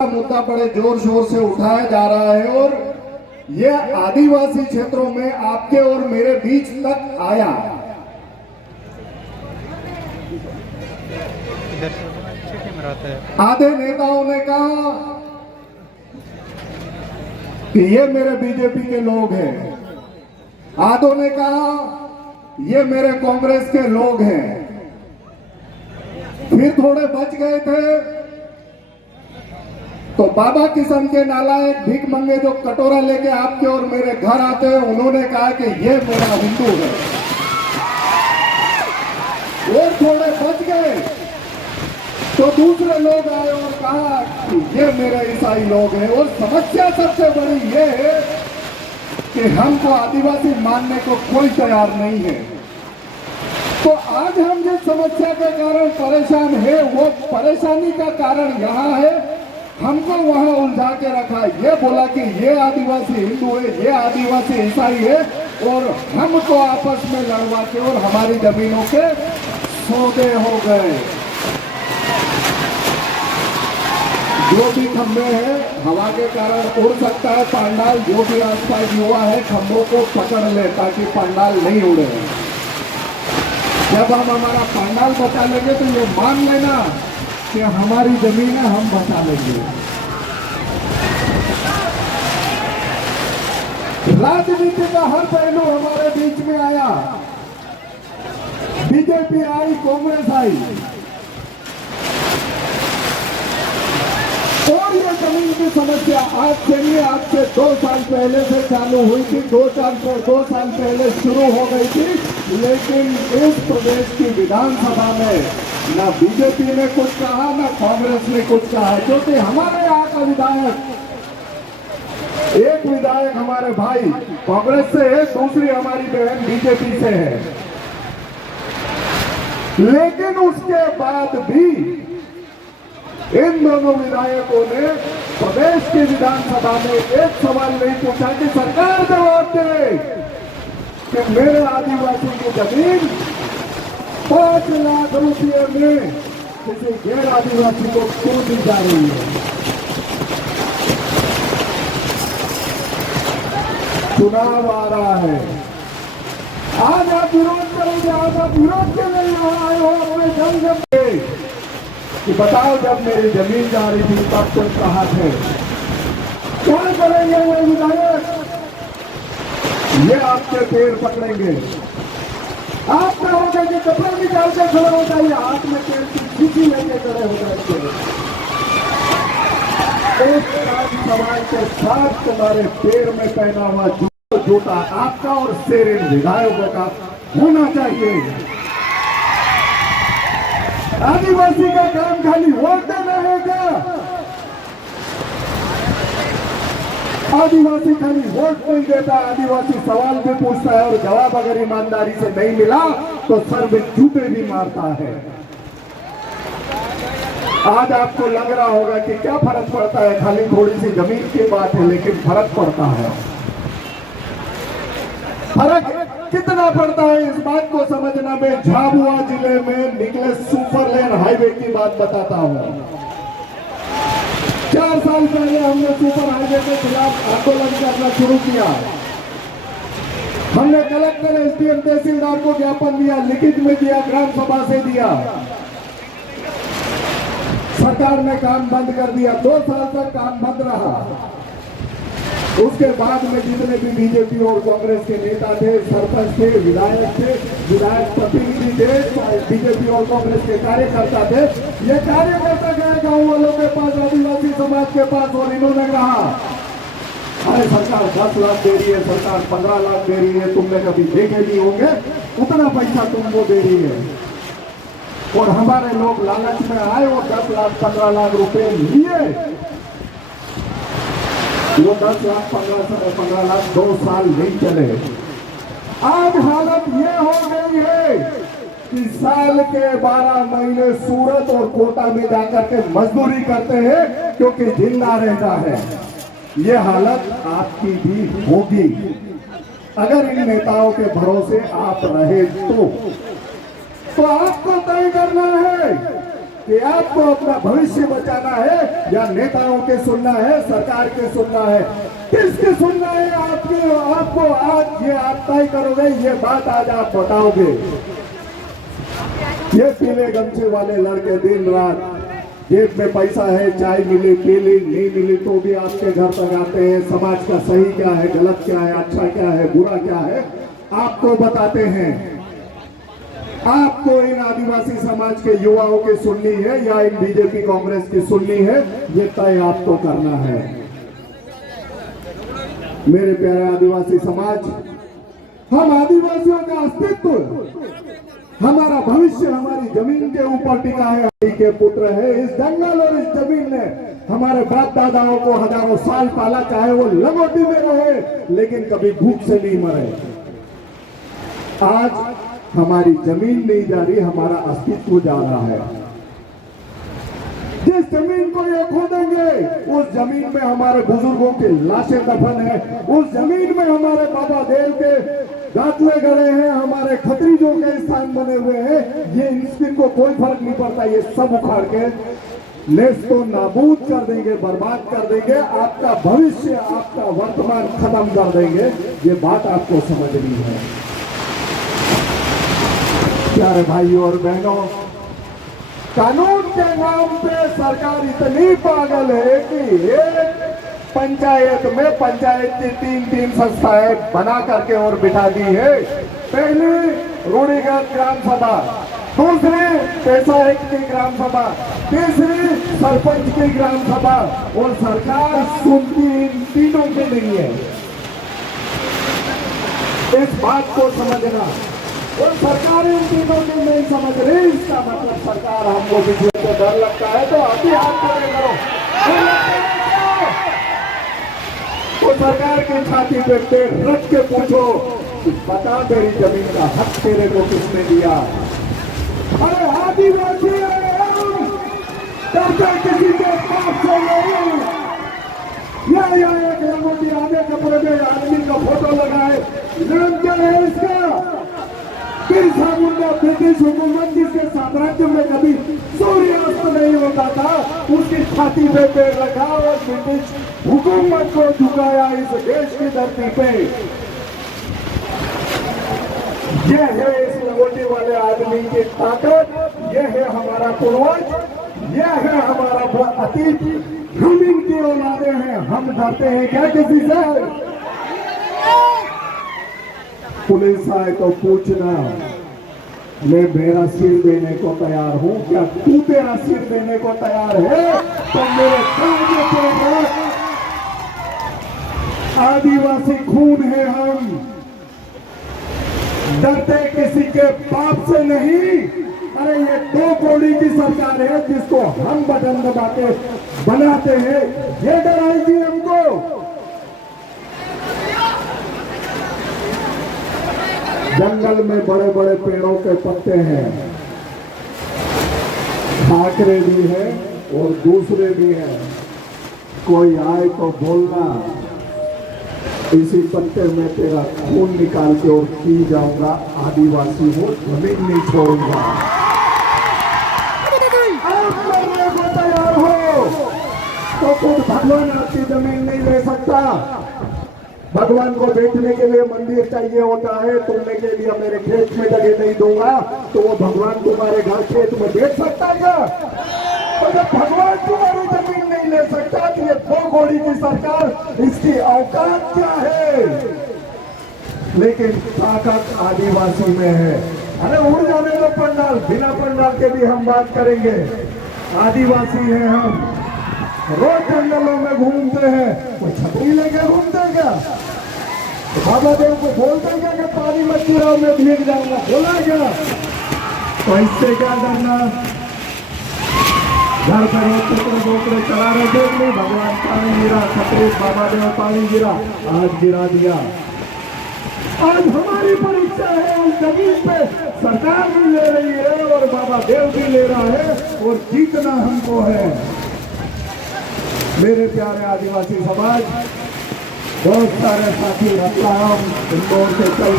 मुद्दा बड़े जोर शोर से उठाया जा रहा है और ये आदिवासी क्षेत्रों में आपके और मेरे बीच तक आया। आधे नेताओं ने कहा कि ये मेरे बीजेपी के लोग हैं, आधों ने कहा ये मेरे कांग्रेस के लोग हैं, फिर थोड़े बच गए थे तो बाबा किशन के नालायक भीख मंगे जो कटोरा लेके आपके और मेरे घर आते हैं, उन्होंने कहा कि ये मेरा हिंदू है। और थोड़े बच गए तो दूसरे लोग आए और कहा कि ये मेरे ईसाई लोग हैं। और समस्या सबसे बड़ी ये है कि हमको आदिवासी मानने को कोई तैयार नहीं है। तो आज हम जिस समस्या के कारण परेशान है, वो परेशानी का कारण यहाँ है, हमको वहां उलझा के रखा। ये बोला कि ये आदिवासी हिंदू है, ये आदिवासी ईसाई है, और हमको आपस में लड़वा के और हमारी जमीनों के सौदे हो गए। जो भी खंभे हैं हवा के कारण उड़ सकता है पंडाल, जो भी आसपास युवा है खंभों को पकड़ ले ताकि पंडाल नहीं उड़े। जब हम हमारा पंडाल बचा लेंगे तो ये मान लेना कि हमारी जमीन है, हम बचा लेंगे। राजनीति का हर पहलू हमारे बीच में आया। बीजेपी आई, कांग्रेस आई, और ये जमीन की समस्या आज से नहीं, आज से 2 साल पहले से चालू हुई थी, 2 साल पहले शुरू हो गई थी। लेकिन इस प्रदेश की विधानसभा में ना बीजेपी ने कुछ कहा, ना कांग्रेस ने कुछ कहा, क्योंकि हमारे यहाँ का विधायक, एक विधायक हमारे भाई कांग्रेस से है, दूसरी हमारी बहन बीजेपी से है। लेकिन उसके बाद भी इन दोनों विधायकों ने प्रदेश की विधानसभा में एक सवाल नहीं पूछा कि सरकार जवाब दे कि मेरे आदिवासी की जमीन 5 लाख रुपये में किसी गैर आदिवासी को क्यों दी जा रही है। चुनाव आ रहा है, आज आप विरोध करोगे, आज आप विरोध के लिए यहाँ आए हो अपने जम के कि बताओ जब मेरी जमीन जा रही थी तब तुम कहाँ थे। क्या करेंगे वो विधायक? ये आपके पैर पकड़ेंगे, आप कहोगे कि कपड़े निकाल के खड़े हो जाइए, हाथ में पैर की खींची लेके खड़े हो जाएंगे। एक सवाल के साथ तुम्हारे पैर में पहना हुआ जूता आपका और शेर इन विधायकों का होना चाहिए। आदिवासी का काम खाली वोट देना है क्या? आदिवासी खाली वोट नहीं देता, आदिवासी सवाल भी पूछता है और जवाब अगर ईमानदारी से नहीं मिला तो सर में जूते भी मारता है। आज आपको लग रहा होगा कि क्या फर्क पड़ता है, खाली थोड़ी सी जमीन की बात है, लेकिन फर्क पड़ता है। फर्क कितना पड़ता है इस बात को समझना मैं झाबुआ जिले में निकले सुपर लेन हाईवे की बात बताता हूं। 4 साल पहले हमने सुपर हाईवे के खिलाफ आंदोलन करना शुरू किया। हमने कलेक्टर, एसडीएम, तहसीलदार को ज्ञापन दिया, लिखित में दिया, ग्राम सभा से दिया। सरकार ने काम बंद कर दिया, 2 साल तक काम बंद रहा। उसके बाद में जितने भी बीजेपी और कांग्रेस के नेता थे, सरपंच थे, विधायक प्रतिनिधि थे, बीजेपी और कांग्रेस के कार्यकर्ता थे, ये कार्यकर्ता गए गांव वालों के पास, आदिवासी समाज के पास, और इन्होंने कहा अरे सरकार 10 लाख दे रही है, सरकार 15 लाख दे रही है, तुमने कभी देखे नहीं होंगे, उतना पैसा तुमको दे रही है। और हमारे लोग लालच में आए और 10 लाख 15 लाख रुपए लिए। वो 10 लाख 15 लाख 2 साल नहीं चले। आज हालत ये हो गई है कि साल के 12 महीने सूरत और कोटा में जाकर के मजदूरी करते हैं क्योंकि जिंदा रहता है। ये हालत आपकी भी होगी अगर इन नेताओं के भरोसे आप रहे तो आपको तय करना है कि आपको अपना भविष्य बचाना है या नेताओं के सुनना है, सरकार के सुनना है, किसके सुनना है? आपको आज ये आप तय करोगे, ये बात आज आप बताओगे। ये पीले गमछे वाले लड़के दिन रात जेब में पैसा है, चाय मिली पी ली, नहीं मिली तो भी आपके घर तक आते हैं। समाज का सही क्या है, गलत क्या है, अच्छा क्या है, बुरा क्या है, आपको बताते हैं। आपको इन आदिवासी समाज के युवाओं की सुननी है या इन बीजेपी कांग्रेस की सुननी है, ये तय आपको करना है। मेरे प्यारे आदिवासी समाज, हम आदिवासियों का अस्तित्व, हमारा भविष्य हमारी जमीन के ऊपर टिका है। के पुत्र है, इस जंगल और इस जमीन ने हमारे बाप दादाओं को हजारों साल पाला, चाहे वो लंगोटी में रहे लेकिन कभी भूख से नहीं मरे। आज हमारी जमीन नहीं जा रही, हमारा अस्तित्व जा रहा है। जिस जमीन को ये खोदेंगे उस जमीन में हमारे बुजुर्गों की लाशें दफन है, उस जमीन में हमारे बाबा देव के गातले गड़े हैं, हमारे खतरीजों के स्थान बने हुए हैं। ये इनको कोई फर्क नहीं पड़ता, ये सब उखाड़ के नेस्तो नाबूद कर देंगे, बर्बाद कर देंगे, आपका भविष्य, आपका वर्तमान खत्म कर देंगे। ये बात आपको समझनी है। प्यारे भाइयों और बहनों, कानून के नाम पे सरकार इतनी पागल है कि एक पंचायत में पंचायत की तीन संस्थाएं बना करके और बिठा दी है। पहली रूढ़िगत ग्राम सभा, दूसरी पैसा एक्ट की ग्राम सभा, तीसरी सरपंच की ग्राम सभा, और सरकार सुनती इन तीनों की नहीं है। इस बात को समझना, और सरकार इन तीनों की नहीं समझ रही, इसका मतलब सरकार हमको किसी को डर लगता है तो अभी हाथ खड़े करो। तो सरकार की छाती पे पैर रख के पूछो, बता तेरी जमीन का हक तेरे को किसने दिया? अरे आदिवासी डरते किसी के पास से नहीं। या एक लंगोटी आधे कपड़े में आदमी का फोटो लगाए, नाम क्या है इसका? बिरसा मुंडा ब्रिटिश हुकूमत जिसके साम्राज्य में कभी सूर्यास्त नहीं होता था, उसकी छाती पे पैर रखा और ब्रिटिश हुकूमत को झुकाया इस देश की धरती पे। यह है इस लंगोटी वाले आदमी की ताकत, यह है हमारा पूर्वज, यह है हमारा अतीत। हम इनकी औलादे हैं, हम डरते हैं क्या किसी से? पुलिस आए तो पूछना, मैं मेरा सिर देने को तैयार हूं, क्या तू तेरा सिर देने को तैयार है? तो मेरे सामने तेरा आदिवासी खून है, हम डरते किसी के बाप से नहीं। अरे ये 2 कौड़ी की सरकार है जिसको हम बटन दबा के बनाते हैं, ये डराएगी हमको? जंगल में बड़े बड़े पेड़ों के पत्ते हैं, खाकरे भी है और दूसरे भी हैं। कोई आए तो बोलना, इसी पत्ते में तेरा खून निकाल के और पी जाऊंगा। आदिवासी हो, जमीन नहीं छोड़ूंगा। आप मरने को तैयार हो तो खुद भगवान आपकी जमीन नहीं ले सकता। भगवान को देखने के लिए मंदिर चाहिए होता है, तुमने के लिए मेरे खेत में जगह नहीं दूंगा तो वो भगवान तुम्हारे घर खेत में बेच सकता है क्या? तो जब भगवान तुम्हारी जमीन नहीं ले सकता तो ये 2 कौड़ी की सरकार, इसकी औकात क्या है? लेकिन ताकत आदिवासी में है। अरे उड़ जाने दो पंडाल, बिना पंडाल के भी हम बात करेंगे। आदिवासी हैं हम, रोज जंगलों में घूमते हैं, कोई छतरी लेके घूमते हैं क्या? तो बाबा देव को बोलते हैं क्या कि पानी मत गिराओ, मैं भीग जाऊंगा? बोला क्या? तो इससे क्या डरना? घर पर बोकरे चला रहे थे, नहीं भगवान पानी गिरा, छतरी बाबा देव पानी गिरा, आज गिरा दिया। आज हमारी परीक्षा है, उस जमीन पे सरकार भी ले रही है और बाबा देव भी ले रहा है, और जीतना हमको है। मेरे प्यारे आदिवासी समाज, बहुत सारे साथी रतलाम इंदौर से चल